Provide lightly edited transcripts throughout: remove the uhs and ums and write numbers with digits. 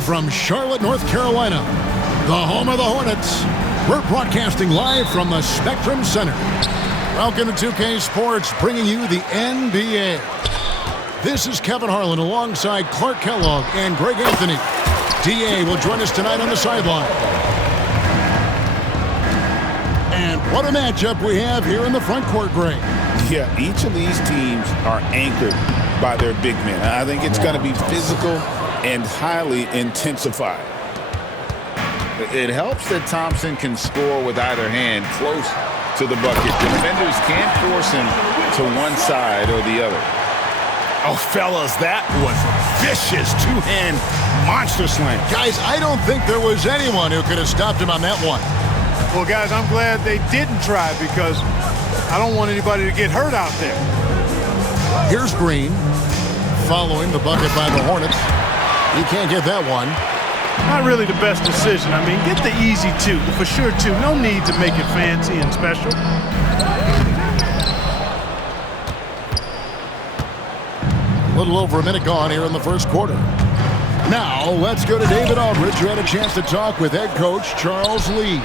from Charlotte, North Carolina, the home of the Hornets, we're broadcasting live from the Spectrum Center. Welcome to 2K Sports, bringing you the NBA. This is Kevin Harlan alongside Clark Kellogg and Greg Anthony. DA will join us tonight on the sideline. And what a matchup we have here in the front court, Greg. Yeah, each of these teams are anchored by their big men. I think it's going to be physical and highly intensified. It helps that Thompson can score with either hand close to the bucket. Defenders can't force him to one side or the other. Oh, fellas, that was a vicious two-hand monster slam. Guys, I don't think there was anyone who could have stopped him on that one. Well, guys, I'm glad they didn't try because I don't want anybody to get hurt out there. Here's Green following the bucket by the Hornets. He can't get that one. Not really the best decision. I mean, get the easy two, the for sure two. No need to make it fancy and special. A little over a minute gone here in the first quarter. Now, let's go to David Aldridge, who had a chance to talk with head coach Charles Lee.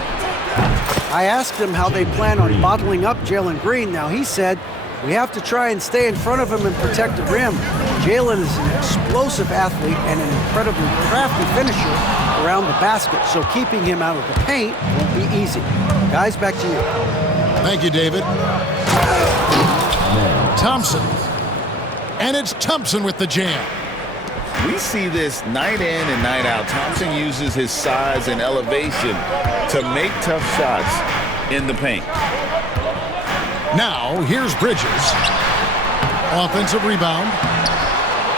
I asked him how they plan on bottling up Jalen Green. Now, he said, we have to try and stay in front of him and protect the rim. Jalen is an explosive athlete and an incredibly crafty finisher around the basket, so keeping him out of the paint won't be easy. Guys, back to you. Thank you, David. Thompson. And it's Thompson with the jam. We see this night in and night out. Thompson uses his size and elevation to make tough shots in the paint. Now, here's Bridges. Offensive rebound.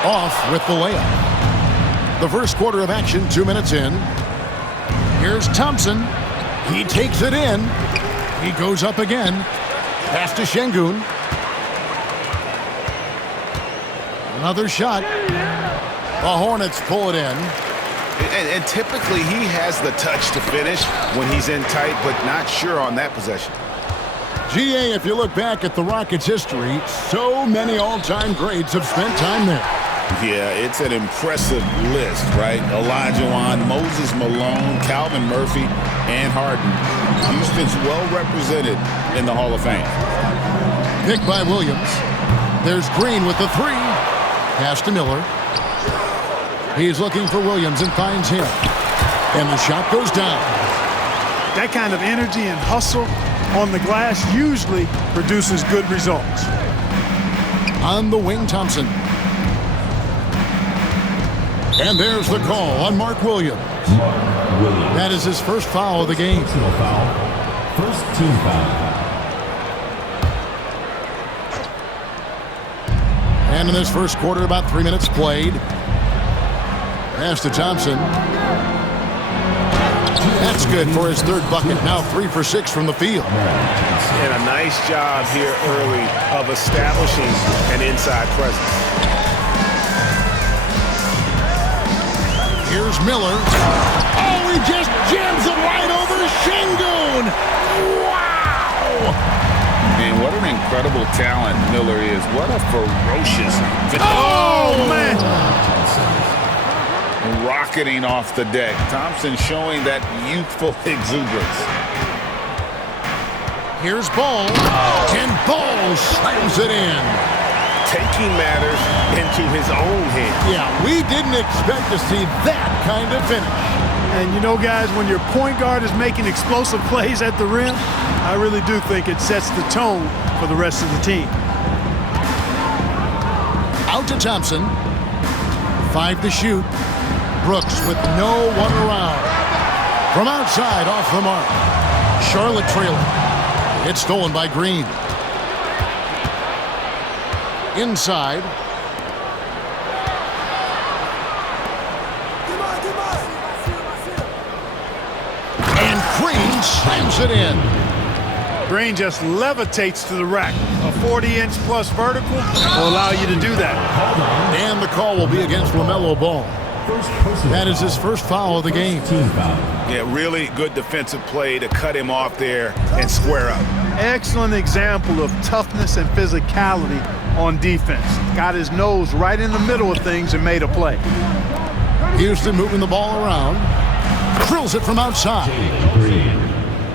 Off with the layup. The first quarter of action, 2 minutes in. Here's Thompson. He takes it in. He goes up again. Pass to Şengün. Another shot. The Hornets pull it in. And typically he has the touch to finish when he's in tight, but not sure on that possession. GA, if you look back at the Rockets' history, so many all-time greats have spent time there. Yeah, it's an impressive list, right? Olajuwon, Moses Malone, Calvin Murphy, and Harden. Houston's well represented in the Hall of Fame. Pick by Williams. There's Green with the three. Pass to Miller. He's looking for Williams and finds him. And the shot goes down. That kind of energy and hustle on the glass usually produces good results. On the wing, Thompson. And there's the call on Mark Williams. That is his first foul of the game. First team foul. And in this first quarter, about 3 minutes played. Pass to Thompson. That's good for his third bucket. Now 3 for 6 from the field. And a nice job here early of establishing an inside presence. Here's Miller. Oh, he just jams it right over Şengün. Wow! And what an incredible talent Miller is. What a ferocious... Oh, man! Rocketing off the deck. Thompson showing that youthful exuberance. Here's Ball. And Ball slams it in. Taking matters into his own hands. Yeah, we didn't expect to see that kind of finish. And you know, guys, when your point guard is making explosive plays at the rim, I really do think it sets the tone for the rest of the team. Out to Thompson. 5 to shoot. Brooks with no one around. From outside, off the mark. Charlotte trailing. It's stolen by Green. Inside. And Green slams it in. Green just levitates to the rack. A 40-inch plus vertical will allow you to do that. And the call will be against LaMelo Ball. That is his first foul of the game. Yeah, really good defensive play to cut him off there and square up. Excellent example of toughness and physicality on defense. Got his nose right in the middle of things and made a play. Houston moving the ball around. Drills it from outside.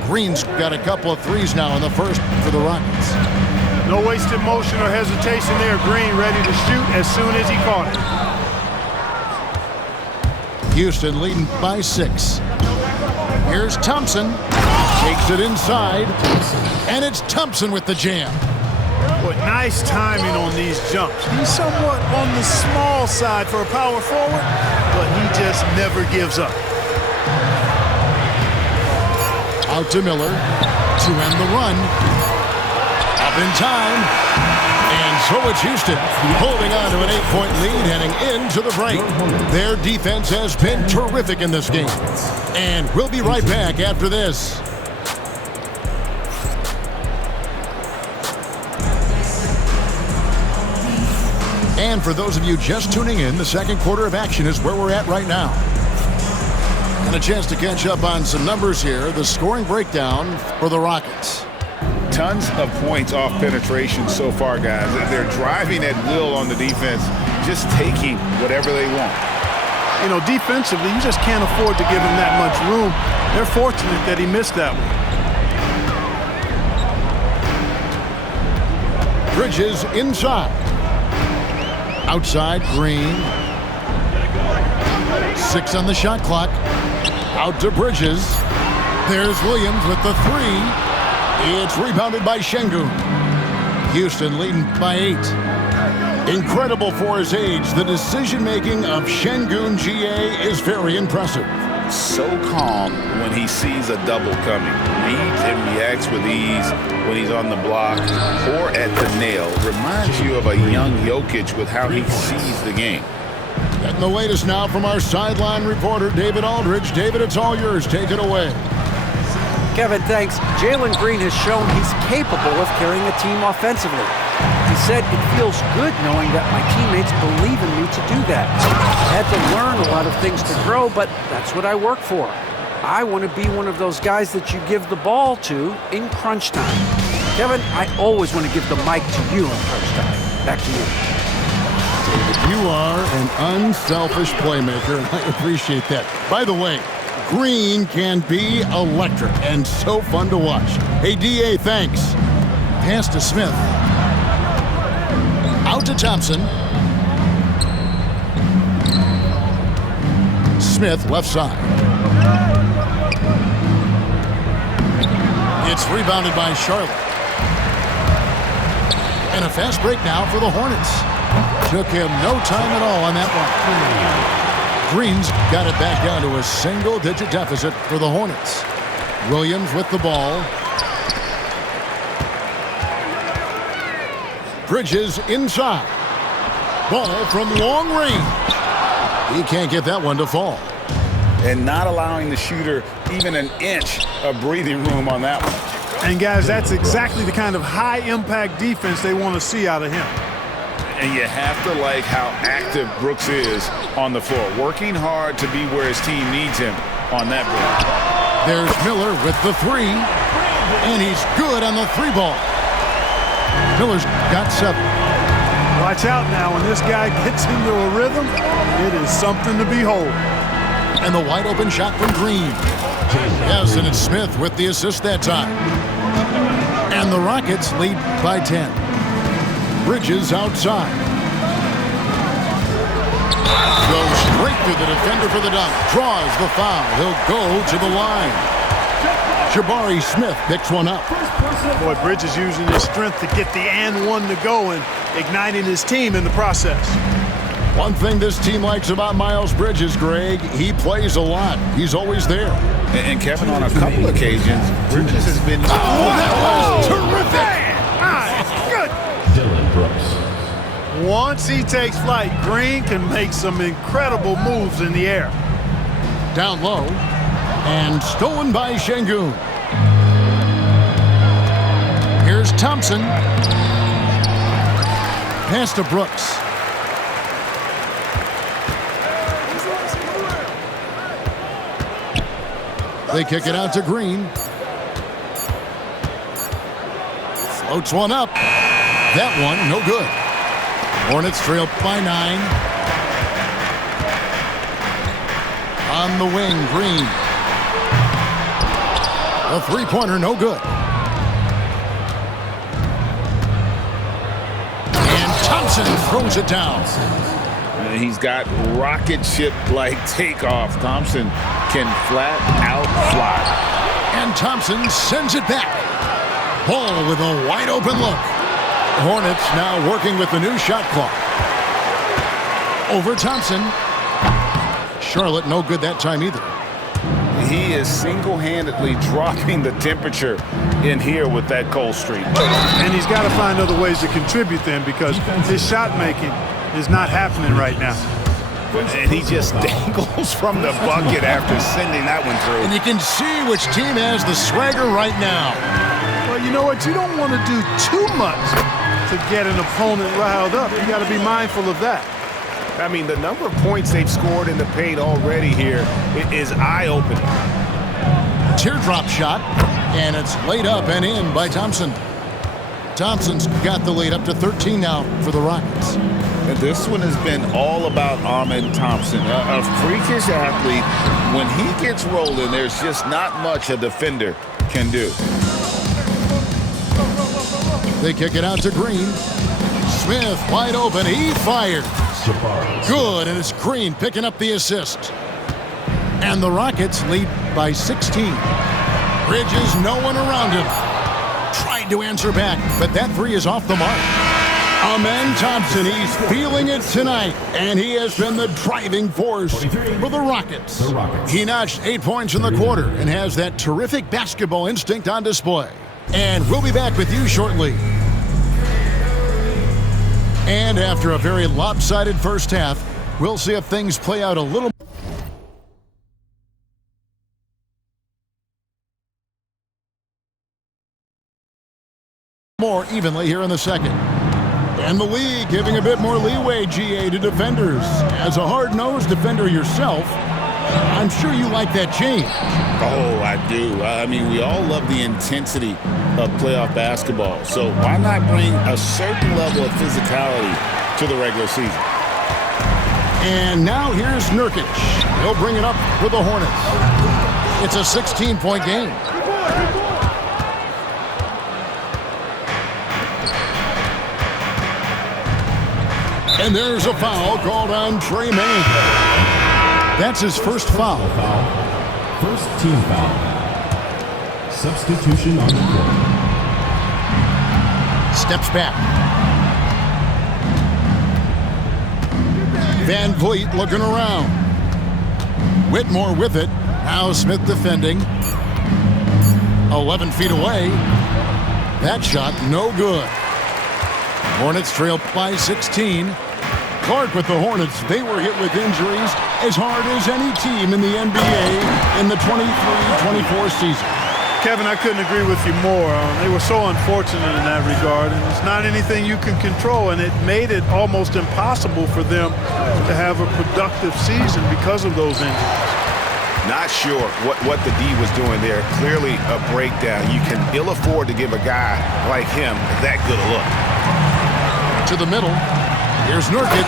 Green's got a couple of threes now in the first for the Rockets. No wasted motion or hesitation there. Green ready to shoot as soon as he caught it. Houston leading by 6. Here's Thompson. Takes it inside. And it's Thompson with the jam. But nice timing on these jumps. He's somewhat on the small side for a power forward, but he just never gives up. Out to Miller to end the run. Up in time. And so it's Houston holding on to an 8-point lead heading into the break. Their defense has been terrific in this game. And we'll be right back after this. And for those of you just tuning in, the second quarter of action is where we're at right now. And a chance to catch up on some numbers here. The scoring breakdown for the Rockets. Tons of points off penetration so far, guys. They're driving at will on the defense, just taking whatever they want. You know, defensively, you just can't afford to give him that much room. They're fortunate that he missed that one. Bridges inside. Outside, Green. 6 on the shot clock. Out to Bridges. There's Williams with the 3. It's rebounded by Şengün. Houston leading by 8. Incredible for his age. The decision-making of Şengün GA is very impressive. So calm when he sees a double coming. Reads and reacts with ease when he's on the block or at the nail. Reminds you of a young Jokic with how he sees the game. Getting the latest now from our sideline reporter, David Aldridge. David, it's all yours. Take it away. Kevin, thanks. Jalen Green has shown he's capable of carrying a team offensively. He said, it feels good knowing that my teammates believe in me to do that. I had to learn a lot of things to grow, but that's what I work for. I want to be one of those guys that you give the ball to in crunch time. Kevin, I always want to give the mic to you in crunch time. Back to you. David, you are an unselfish playmaker, and I appreciate that. By the way, Green can be electric and so fun to watch. Hey, DA, thanks. Pass to Smith. Out to Thompson. Smith, left side. It's rebounded by Charlotte. And a fast break now for the Hornets. Took him no time at all on that one. Green's got it back down to a single-digit deficit for the Hornets. Williams with the ball. Bridges inside. Ball from long range. He can't get that one to fall. And not allowing the shooter even an inch of breathing room on that one. And guys, that's exactly the kind of high-impact defense they want to see out of him. And you have to like how active Brooks is on the floor, working hard to be where his team needs him on that break. There's Miller with the 3, and he's good on the 3 ball. Miller's got 7. Watch out now, when this guy gets into a rhythm, it is something to behold. And the wide open shot from Green. Yes, and it's Smith with the assist that time. And the Rockets lead by 10. Bridges outside. Goes straight through the defender for the dunk. Draws the foul. He'll go to the line. Jabari Smith picks one up. Boy, Bridges using his strength to get the and one to go and igniting his team in the process. One thing this team likes about Miles Bridges, Greg, he plays a lot. He's always there. And Kevin, on a couple occasions, Bridges has been... that was terrific! Dylan Brooks. Once he takes flight, Green can make some incredible moves in the air. Down low, and stolen by Şengün. Here's Thompson. Pass to Brooks. They kick it out to Green. Floats one up. That one, no good. Hornets trail by 9. On the wing, Green. A three-pointer, no good. And Thompson throws it down. He's got rocket ship-like takeoff. Thompson can flat out fly. And Thompson sends it back. Ball with a wide open look. Hornets now working with the new shot clock. Over Thompson. Charlotte no good that time either. He is single-handedly dropping the temperature in here with that cold streak. And he's got to find other ways to contribute then, because his shot making is not happening right now. And he just dangles from the bucket after sending that one through. And you can see which team has the swagger right now. Well, you know what? You don't want to do too much to get an opponent riled up. You got to be mindful of that. I mean, the number of points they've scored in the paint already here is eye-opening. Teardrop shot, and it's laid up and in by Thompson. Thompson's got the lead up to 13 now for the Rockets. And this one has been all about Ahmed Thompson, a freakish athlete. When he gets rolling, there's just not much a defender can do. They kick it out to Green. Smith wide open. He fires. Good, and it's Green picking up the assist. And the Rockets lead by 16. Bridges, no one around him. Tried to answer back, but that three is off the mark. Amen Thompson, he's feeling it tonight, and he has been the driving force for the Rockets. He notched 8 points in the quarter and has that terrific basketball instinct on display. And we'll be back with you shortly. And after a very lopsided first half, we'll see if things play out a little more evenly here in the second. And the league giving a bit more leeway, GA, to defenders. As a hard-nosed defender yourself, I'm sure you like that change. Oh, I do. I mean, we all love the intensity of playoff basketball. So why not bring a certain level of physicality to the regular season? And now here's Nurkic. He'll bring it up for the Hornets. It's a 16-point game. And there's a foul called on Tre Mann. That's his first foul. First team foul. Substitution on the court. Steps back. Van Vliet looking around. Whitmore with it. Now Smith defending. 11 feet away. That shot no good. Hornets trail by 16. Clark with the Hornets. They were hit with injuries as hard as any team in the NBA in the 23-24 season. Kevin, I couldn't agree with you more. They were so unfortunate in that regard, and it's not anything you can control, and it made it almost impossible for them to have a productive season because of those injuries. Not sure what the D was doing there. Clearly a breakdown. You can ill afford to give a guy like him that good a look. To the middle. Here's Nurkic.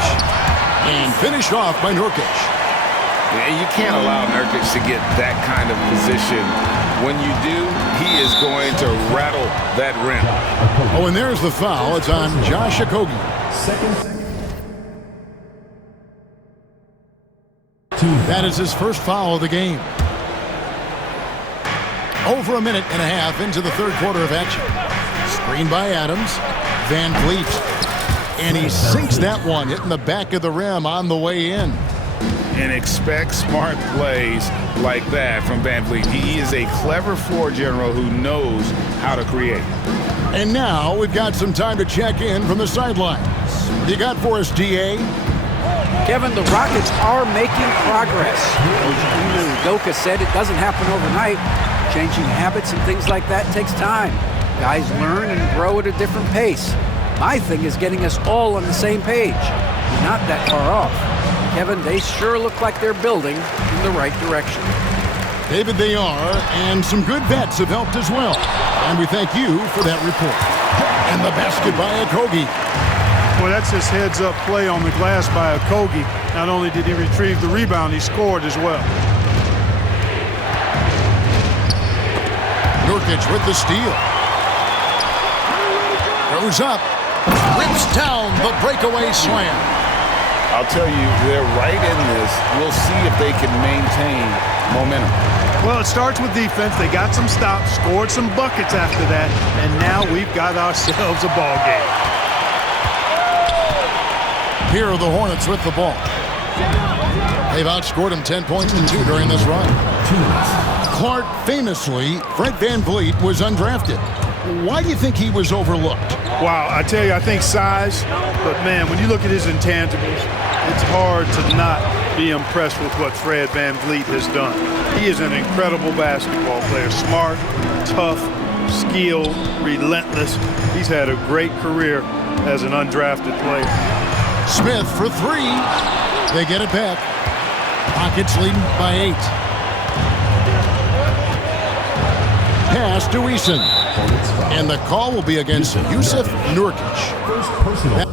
And finished off by Nurkic. Yeah, you can't allow Nurkic to get that kind of position. When you do, he is going to rattle that rim. Oh, and there's the foul. It's on Josh Okogie. That is his first foul of the game. Over a minute and a half into the third quarter of action. Screen by Adams. Van Vliet. And he sinks that one, hitting the back of the rim on the way in. And expect smart plays like that from Van Vliet. He is a clever floor general who knows how to create. And now we've got some time to check in from the sidelines. What do you got for us, DA? Kevin, the Rockets are making progress. Udoka said it doesn't happen overnight. Changing habits and things like that takes time. Guys learn and grow at a different pace. My thing is getting us all on the same page. We're not that far off. Kevin, they sure look like they're building in the right direction. David, they are, and some good bets have helped as well. And we thank you for that report. And the basket by Okogie. Well, that's his heads-up play on the glass by Okogie. Not only did he retrieve the rebound, he scored as well. Nurkic with the steal. Goes up. Rips down the breakaway slam. I'll tell you, they're right in this. We'll see if they can maintain momentum. Well, it starts with defense. They got some stops, scored some buckets after that, and now we've got ourselves a ball game. Here are the Hornets with the ball. They've outscored them 10 points to 2 during this run. Clark, famously, Fred VanVleet was undrafted. Why do you think he was overlooked? Wow, I tell you, I think size, but man, when you look at his intangibles, it's hard to not be impressed with what Fred VanVleet has done. He is an incredible basketball player, smart, tough, skilled, relentless. He's had a great career as an undrafted player. Smith for 3. They get it back. Rockets leading by 8. Pass to Eason. And the call will be against Jusuf Nurkic. First personal.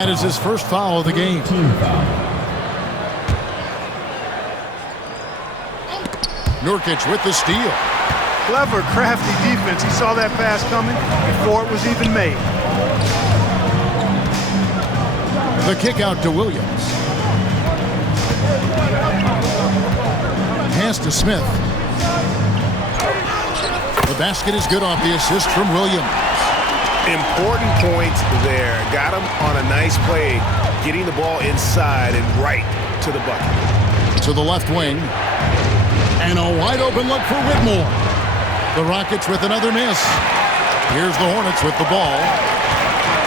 That is his first foul of the game. Team foul. Nurkic with the steal. Clever, crafty defense. He saw that pass coming before it was even made. The kick out to Williams. Pass to Smith. The basket is good off the assist from Williams. Important points there. Got him on a nice play, getting the ball inside and right to the bucket. To the left wing. And a wide open look for Whitmore. The Rockets with another miss. Here's the Hornets with the ball.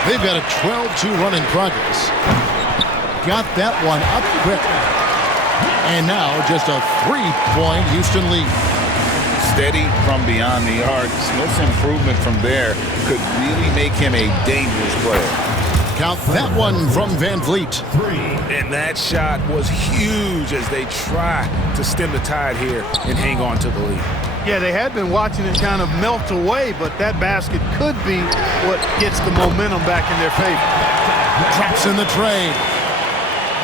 They've got a 12-2 run in progress. Got that one up quick. And now just a 3-point Houston lead. Steady from beyond the arc. Smith's improvement from there could really make him a dangerous player. Count that one from VanVleet. And that shot was huge as they try to stem the tide here and hang on to the lead. Yeah, they had been watching it kind of melt away, but that basket could be what gets the momentum back in their favor. Drops in the tray.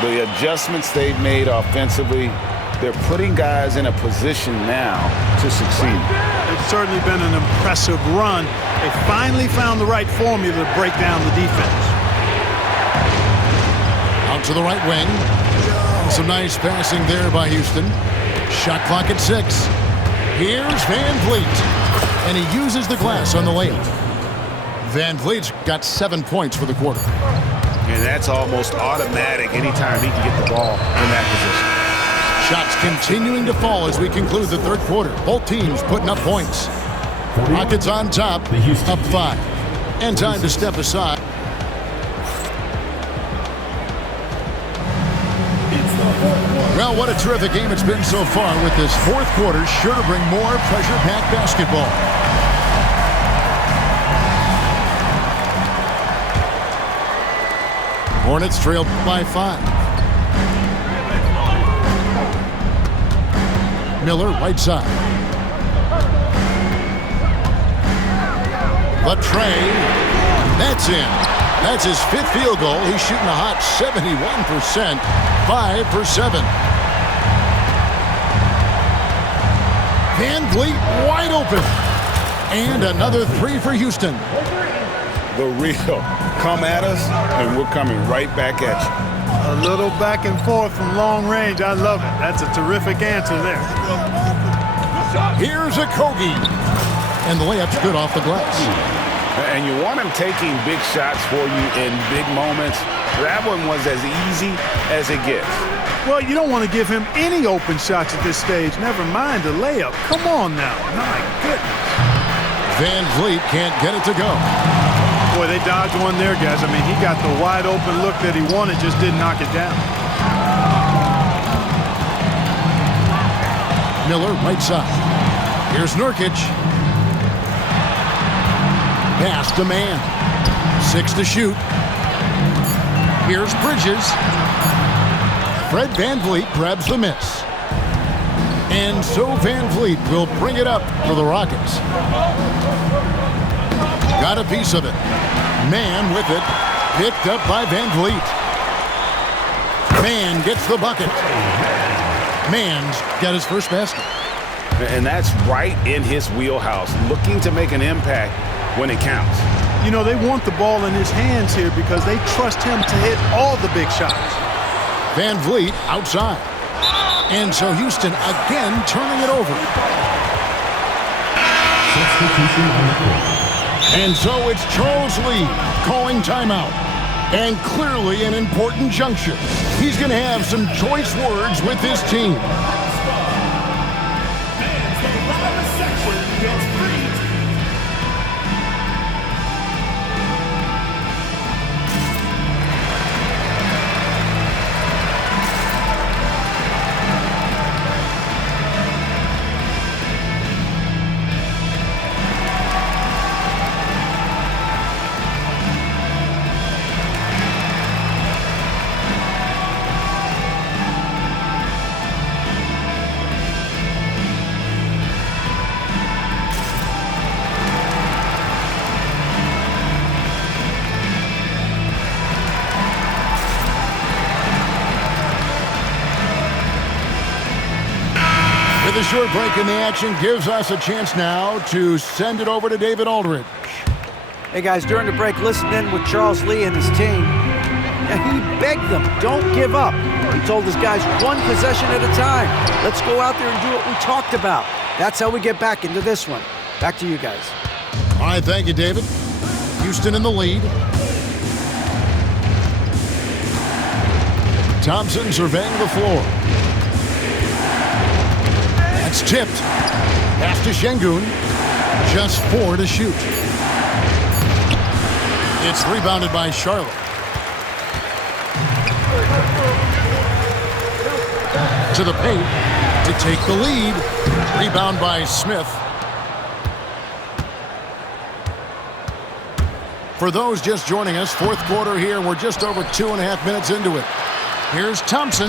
The adjustments they've made offensively, they're putting guys in a position now to succeed. It's certainly been an impressive run. They finally found the right formula to break down the defense. Out to the right wing. Some nice passing there by Houston. Shot clock at 6. Here's VanVleet. And he uses the glass on the layup. VanVleet's got 7 points for the quarter. And that's almost automatic anytime he can get the ball in that position. Shots continuing to fall as we conclude the third quarter. Both teams putting up points. Rockets on top, up 5. And time to step aside. Well, what a terrific game it's been so far, with this fourth quarter sure to bring more pressure-packed basketball. Hornets trailed by 5. Miller, right side. The tray. That's in. That's his 5th field goal. He's shooting a hot 71%. 5 for 7. VanVleet wide open. And another 3 for Houston. The real. Come at us, and we're coming right back at you. A little back and forth from long range. I love it. That's a terrific answer there. Here's a Kogi. And the layup's good off the glass. And you want him taking big shots for you in big moments. That one was as easy as it gets. Well, you don't want to give him any open shots at this stage. Never mind a layup. Come on now. My goodness. VanVleet can't get it to go. Boy, they dodged one there, guys. I mean, he got the wide open look that he wanted, just didn't knock it down. Miller, right side. Here's Nurkic. Pass to man. 6 to shoot. Here's Bridges. Fred VanVleet grabs the miss. And so VanVleet will bring it up for the Rockets. Got a piece of it. Man with it. Picked up by VanVleet. Man gets the bucket. Man's got his first basket. And that's right in his wheelhouse, looking to make an impact when it counts. You know, they want the ball in his hands here because they trust him to hit all the big shots. VanVleet outside. And so Houston again turning it over. Substitution on the court. And so it's Charles Lee calling timeout. And clearly an important juncture. He's going to have some choice words with his team. The short break in the action gives us a chance now to send it over to David Aldridge. Hey guys, during the break, listen in with Charles Lee and his team. And he begged them, don't give up. He told his guys, one possession at a time. Let's go out there and do what we talked about. That's how we get back into this one. Back to you guys. All right, thank you, David. Houston in the lead. Thompson surveying the floor. That's tipped. Pass to Şengün. Just 4 to shoot. It's rebounded by Charlotte. To the paint to take the lead. Rebound by Smith. For those just joining us, fourth quarter here. We're just over 2.5 minutes into it. Here's Thompson,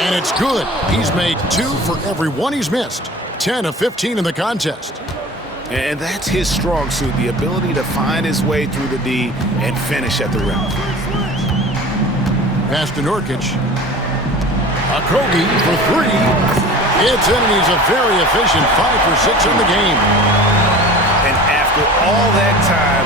and it's good. He's made 2 for every one he's missed. 10 of 15 in the contest. And that's his strong suit, the ability to find his way through the D and finish at the rim. Pass to Nurkic. Okogie for 3. It's in, and he's a very efficient 5 for 6 in the game. And after all that time,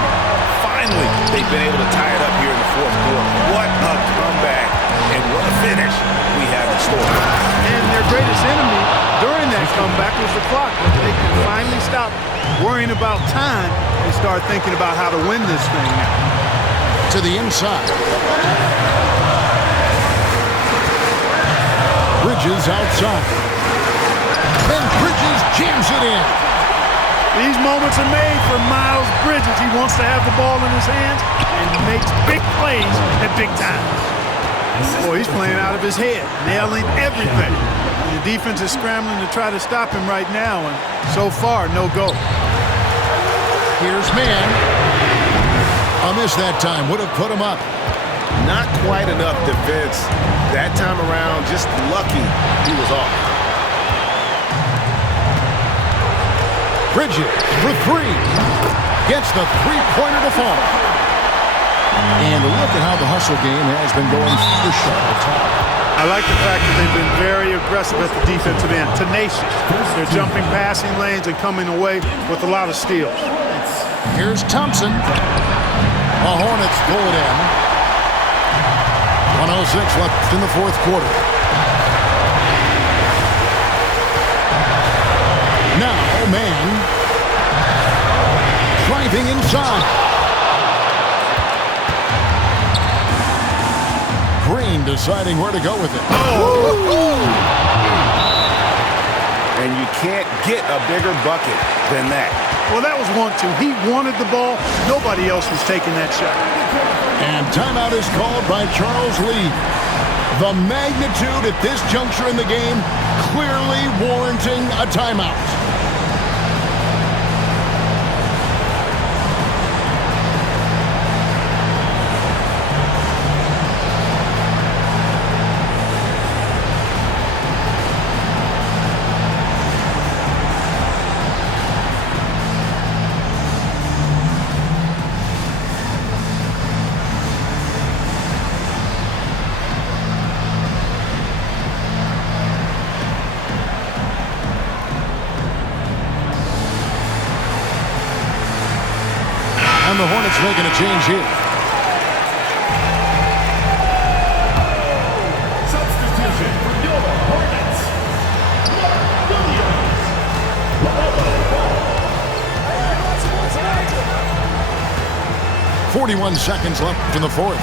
finally, they've been able to tie it up here in the fourth quarter. What a comeback. And what a finish we have in store. And their greatest enemy during that comeback was the clock. But they can finally stop worrying about time and start thinking about how to win this thing now. To the inside. Bridges outside. Then Bridges jams it in. These moments are made for Miles Bridges. He wants to have the ball in his hands and makes big plays at big times. Boy, he's playing out of his head, nailing everything. And the defense is scrambling to try to stop him right now, and so far, no go. Here's man. A miss that time would have put him up. Not quite enough defense that time around. Just lucky he was off. Bridges for 3. Gets the three-pointer to fall. And look at how the hustle game has been going for Charlotte. I like the fact that they've been very aggressive at the defensive end, tenacious. They're jumping passing lanes and coming away with a lot of steals. Here's Thompson. The Hornets pull it in. 1:06 left in the fourth quarter. Now, man. Driving inside. Green deciding where to go with it. And you can't get a bigger bucket than that. Well, that was 1-2. He wanted the ball. Nobody else was taking that shot. And timeout is called by Charles Lee. The magnitude at this juncture in the game clearly warranting a timeout. And the Hornets making a change here. Substitution for your Hornets. Williams. 41 seconds left in the fourth.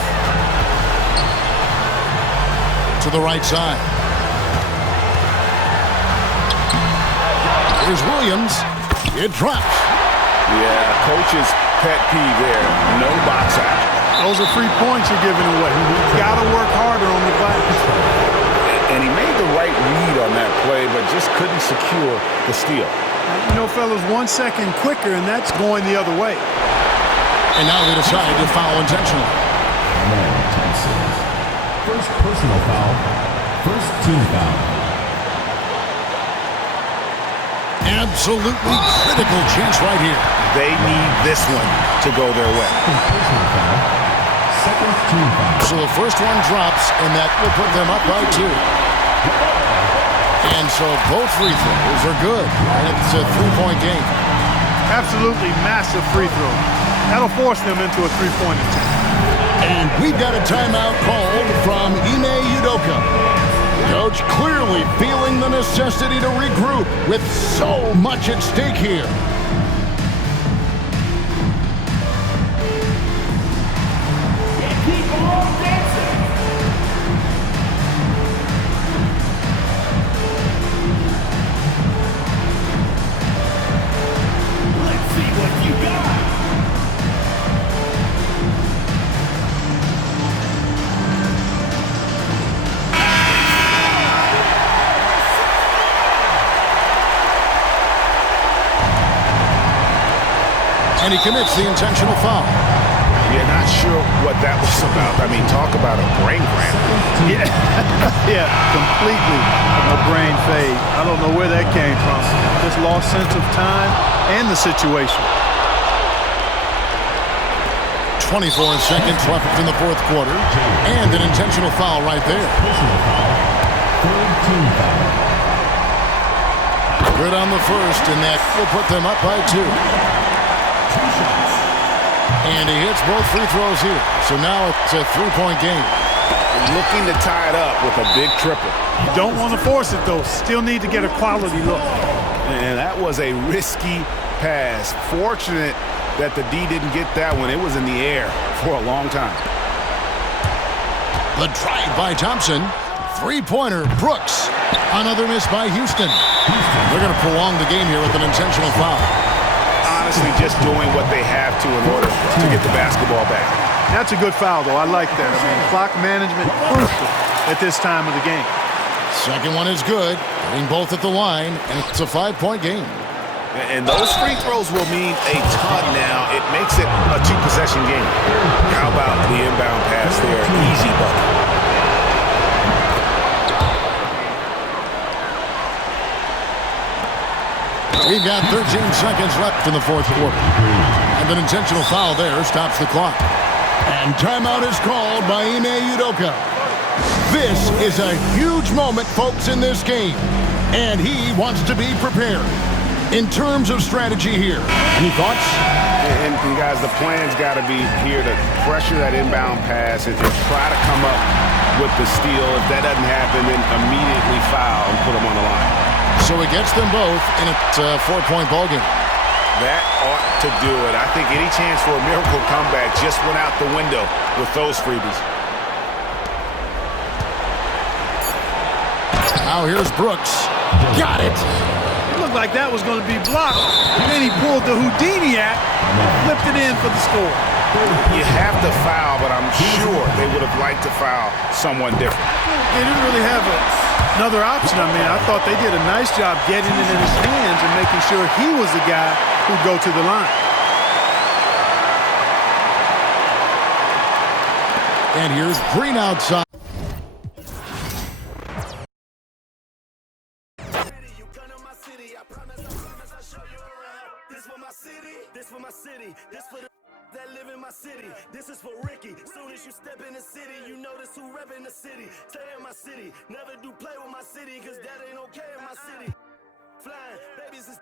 To the right side. Here's Williams. It drops. Yeah, coach's pet peeve there. No box out. Those are 3 points you're giving away. You got to work harder on the glass. And he made the right read on that play, but just couldn't secure the steal. You know, fellas, 1 second quicker, and that's going the other way. And now they decide to foul intentionally. First personal foul. First team foul. Absolutely critical chance right here. They need this one to go their way. Personal foul. Second team foul. So the first one drops, and that will put them up by 2. And so both free throws are good. And it's a 3-point game. Absolutely massive free throw. That'll force them into a 3-point attempt. And we've got a timeout called from Ime Udoka. Coach clearly feeling the necessity to regroup with so much at stake here. Keep on dancing. Let's see what you got. And he commits the intentional foul. Yeah, not sure what that was about. I mean, talk about a brain cramp. Yeah, yeah, completely a brain fade. I don't know where that came from. Just lost sense of time and the situation. 24 seconds left in the fourth quarter. And an intentional foul right there. Personal foul. Third team foul. Good on the first, and that will put them up by 2. And he hits both free throws here. So now it's a 3-point game. Looking to tie it up with a big triple. You don't want to force it, though. Still need to get a quality look. And that was a risky pass. Fortunate that the D didn't get that one. It was in the air for a long time. The drive by Thompson. 3-pointer, Brooks. Another miss by Houston. They're going to prolong the game here with an intentional foul. Honestly, just doing what they have to in order to get the basketball back. That's a good foul, though. I like that. I mean, clock management crucial at this time of the game. Second one is good. Getting both at the line, and it's a 5-point game. And those free throws will mean a ton now. It makes it a 2-possession game. How about the inbound pass there? Easy bucket. We've got 13 seconds left in the fourth quarter. And an intentional foul there stops the clock. And timeout is called by Ime Udoka. This is a huge moment, folks, in this game. And he wants to be prepared. In terms of strategy here, any thoughts? And guys, the plan's got to be here to pressure that inbound pass and try to come up with the steal. If that doesn't happen, then immediately foul and put them on the line. So it gets them both, and it's a 4-point ballgame. That ought to do it. I think any chance for a miracle comeback just went out the window with those freebies. Now here's Brooks. Got it. It looked like that was going to be blocked. And then he pulled the Houdini act and flipped it in for the score. You have to foul, but I'm sure they would have liked to foul someone different. They didn't really have another option. I mean, I thought they did a nice job getting it in his hands and making sure he was the guy who'd go to the line. And here's Green outside. This for my city, this for the that live in my city. This is for Ricky. Soon as you step in the city, you notice who reppin' the city. Stay in my city, never do play with my city, cause that ain't okay in my city. Flying, babies is